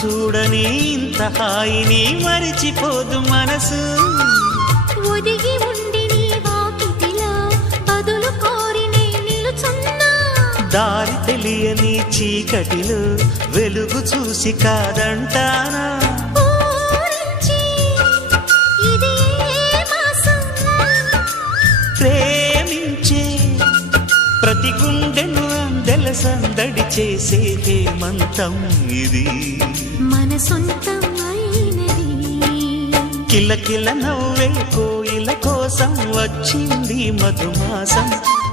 చూడని ఇంత హాయిని మరిచిపోదు మనసు. ఒదిగి ఉండి నీ వాకిటిలో బదులు కోరి నే నిలుచున్నా. దారి తెలియని చీకటిలో వెలుగు చూసి కాదంటానా. ప్రేమించే ప్రతి గుండెను అందెల సందడి చేసే హేమంతం ఇది. మన సొంతం అయినది. కిలకిల నవ్వే కోయిల కోసం వచ్చింది మధుమాసం.